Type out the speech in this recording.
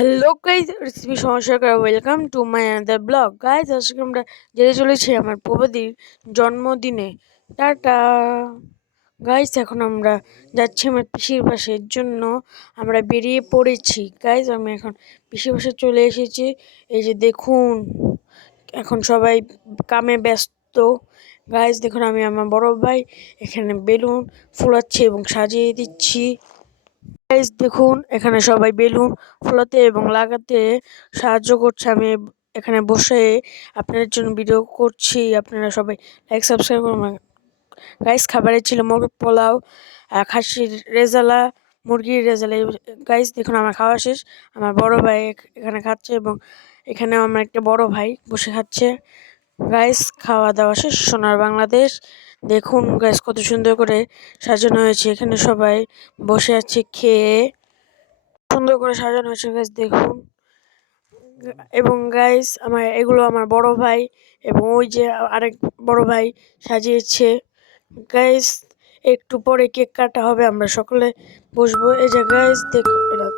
Hello guys, it's me সমস্যাকার। Welcome to my another blog. Guys, আজকে আমরা যেতে চলেছি আমার প্রবাদীর জন্মদিনে। টাটা গাইজ, এখন আমরা যাচ্ছি আমার পিসির বাসায়। এর জন্য আমরা বেরিয়ে পড়েছি। গাইজ, আমি এখন পিসির বাসায় চলে এসেছি। এই যে দেখুন, এখন সবাই কামে ব্যস্ত। গাইজ দেখুন, আমি আমার বড় ভাই এখানে বেলুন ফোলাচ্ছি এবং সাজিয়ে দিচ্ছি। গাইস দেখুন, এখানে সবাই বেলুন ফোলাতে এবং লাগাতে সাহায্য করছে। আমি এখানে বসে আপনাদের জন্য ভিডিও করছি। আপনারা সবাই লাইক সাবস্ক্রাইব করুন। গাইস, খাবারে ছিল মুরগির পোলাও, খাসির রেজালা, মুরগির রেজালা। গাইস দেখুন, আমার খাওয়া শেষ। আমার বড় ভাই এখানে খাচ্ছে এবং এখানেও আমার একটা বড় ভাই বসে খাচ্ছে। গাইস, খাওয়া দাওয়া শেষ। সোনার বাংলাদেশ দেখুন গাইস, কত সুন্দর করে সাজানো হয়েছে। এখানে সবাই বসে আছে খেয়ে। সুন্দর করে সাজানো হয়েছে গাইস দেখুন। এবং গাইস, এগুলো আমার বড় ভাই এবং ওই যে আরেক বড় ভাই সাজিয়েছে। গাইস, একটু পরে কেক কাটা হবে, আমরা সকলে বসবো। এই যে গাইস দেখো, এটা